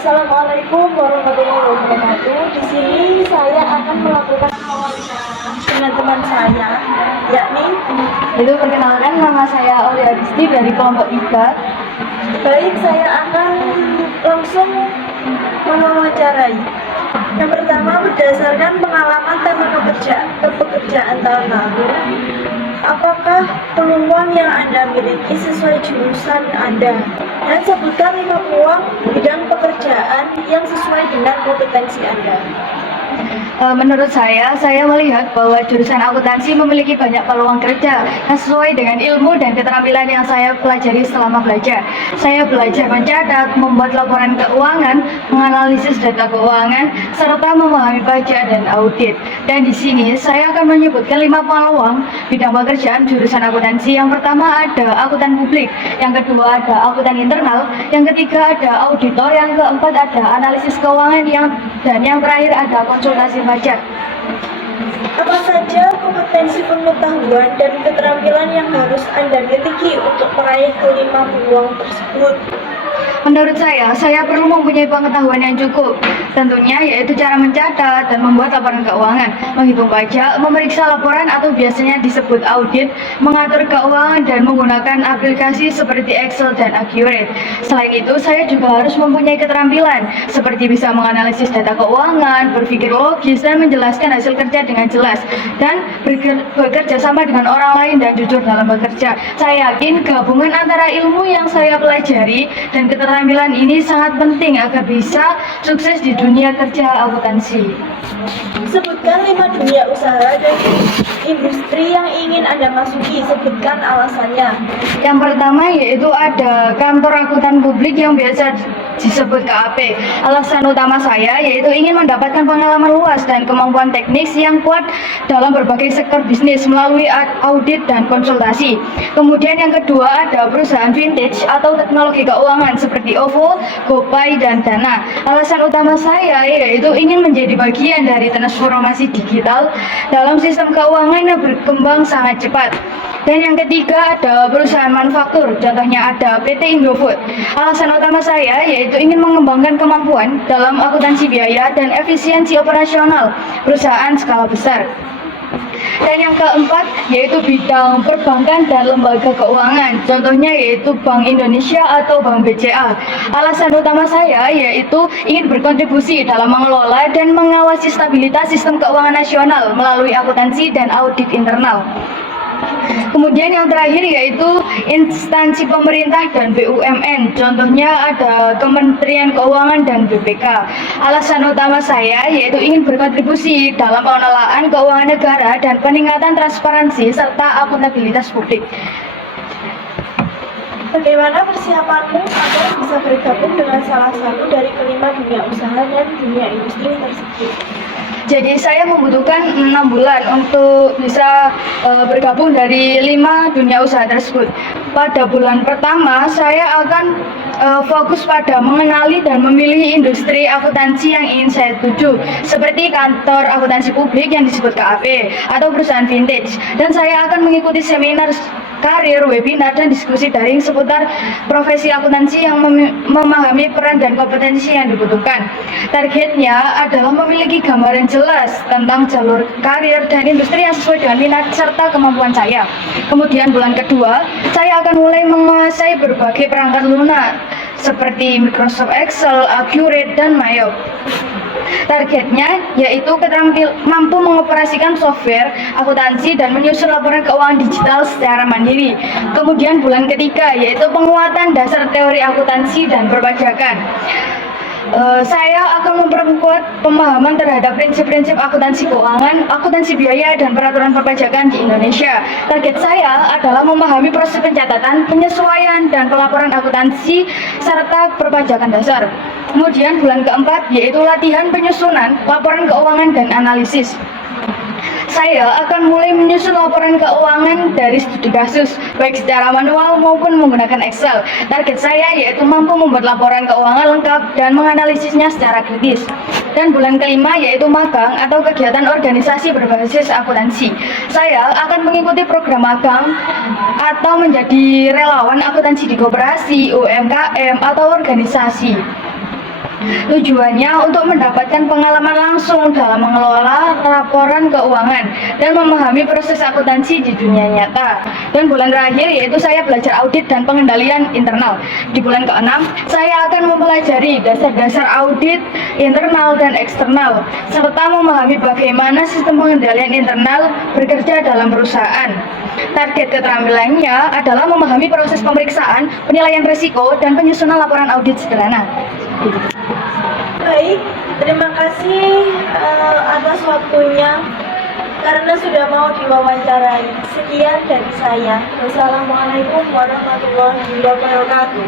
Assalamualaikum warahmatullahi wabarakatuh. Di sini saya akan melakukan wawancara dengan teman saya, yakni Itu perkenalkan, nama saya Aulia Rizky dari kelompok 3. baik, saya akan langsung mewawancarai. Yang pertama, berdasarkan pengalaman tema pekerjaan tahun lalu, apakah peluang yang Anda miliki sesuai jurusan Anda? Dan sebutkan 5 peluang bidang pekerjaan yang sesuai dengan kompetensi Anda. Menurut saya melihat bahwa jurusan akuntansi memiliki banyak peluang kerja yang sesuai dengan ilmu dan keterampilan yang saya pelajari selama belajar. Saya belajar mencatat, membuat laporan keuangan, menganalisis data keuangan, serta memahami pajak dan audit. Dan di sini saya akan menyebutkan 5 peluang bidang pekerjaan jurusan akuntansi. Yang pertama ada akuntan publik, yang kedua ada akuntan internal, yang ketiga ada auditor, yang keempat ada analisis keuangan, dan yang terakhir ada konsultasi pajak. Apa saja kompetensi pengetahuan dan keterampilan yang harus Anda miliki untuk meraih kelima peluang tersebut? Menurut saya perlu mempunyai pengetahuan yang cukup. Tentunya yaitu cara mencatat dan membuat laporan keuangan, menghitung pajak, memeriksa laporan atau biasanya disebut audit, mengatur keuangan dan menggunakan aplikasi seperti Excel dan Accurate. Selain itu, saya juga harus mempunyai keterampilan seperti bisa menganalisis data keuangan, berpikir logis dan menjelaskan hasil kerja dengan jelas, dan bekerja sama dengan orang lain dan jujur dalam bekerja. Saya yakin gabungan antara ilmu yang saya pelajari dan keterampilan ini sangat penting agar bisa sukses di dunia kerja akuntansi. Sebutkan 5 dunia usaha dan industri yang ingin Anda masuki. Sebutkan alasannya. Yang pertama yaitu ada kantor akuntan publik yang biasa disebut KAP. Alasan utama saya yaitu ingin mendapatkan pengalaman luas dan kemampuan teknis yang kuat dalam berbagai sektor bisnis melalui audit dan konsultasi. Kemudian yang kedua ada perusahaan vintage atau teknologi keuangan seperti OVO, GoPay, dan Dana. Alasan utama saya yaitu ingin menjadi bagian dari transformasi digital dalam sistem keuangan yang berkembang sangat cepat. Dan yang ketiga ada perusahaan manufaktur, contohnya ada PT Indofood. Alasan utama saya yaitu ingin mengembangkan kemampuan dalam akuntansi biaya dan efisiensi operasional perusahaan skala besar. Dan yang keempat yaitu bidang perbankan dan lembaga keuangan, contohnya yaitu Bank Indonesia atau Bank BCA. Alasan utama saya yaitu ingin berkontribusi dalam mengelola dan mengawasi stabilitas sistem keuangan nasional melalui akuntansi dan audit internal. Kemudian yang terakhir yaitu instansi pemerintah dan BUMN, contohnya ada Kementerian Keuangan dan BPK. Alasan utama saya yaitu ingin berkontribusi dalam pengelolaan keuangan negara dan peningkatan transparansi serta akuntabilitas publik. Bagaimana persiapanmu agar bisa bergabung dengan salah satu dari kelima dunia usaha dan dunia industri tersebut? Jadi saya membutuhkan 6 bulan untuk bisa bergabung dari 5 dunia usaha tersebut. Pada bulan pertama saya akan fokus pada mengenali dan memilih industri akuntansi yang ingin saya tuju, seperti kantor akuntansi publik yang disebut KAP atau perusahaan vintage. Dan saya akan mengikuti seminar karir, webinar, dan diskusi daring seputar profesi akuntansi yang memahami peran dan kompetensi yang dibutuhkan. Targetnya adalah memiliki gambaran jelas tentang jalur karir dan industri yang sesuai dengan minat serta kemampuan saya. Kemudian bulan kedua, saya akan mulai menguasai berbagai perangkat lunak seperti Microsoft Excel, Accurate, dan Mayo. Targetnya yaitu mampu mengoperasikan software akuntansi dan menyusun laporan keuangan digital secara mandiri. Kemudian bulan ketiga yaitu penguatan dasar teori akuntansi dan perpajakan. Saya akan memperkuat pemahaman terhadap prinsip-prinsip akuntansi keuangan, akuntansi biaya, dan peraturan perpajakan di Indonesia. Target saya adalah memahami proses pencatatan, penyesuaian, dan pelaporan akuntansi serta perpajakan dasar. Kemudian bulan keempat yaitu latihan penyusunan, laporan keuangan, dan analisis. Saya akan mulai menyusun laporan keuangan dari studi kasus, baik secara manual maupun menggunakan Excel. Target saya yaitu mampu membuat laporan keuangan lengkap dan menganalisisnya secara kritis. Dan bulan kelima yaitu magang atau kegiatan organisasi berbasis akuntansi. Saya akan mengikuti program magang atau menjadi relawan akuntansi di koperasi, UMKM, atau organisasi. Tujuannya untuk mendapatkan pengalaman langsung dalam mengelola laporan keuangan dan memahami proses akuntansi di dunia nyata. Dan bulan terakhir yaitu saya belajar audit dan pengendalian internal. Di bulan ke-6 saya akan mempelajari dasar-dasar audit internal dan eksternal serta memahami bagaimana sistem pengendalian internal bekerja dalam perusahaan. Target keterampilannya adalah memahami proses pemeriksaan, penilaian risiko, dan penyusunan laporan audit sederhana. Baik, terima kasih atas waktunya karena sudah mau diwawancarai. Sekian dari saya. Wassalamualaikum warahmatullahi wabarakatuh.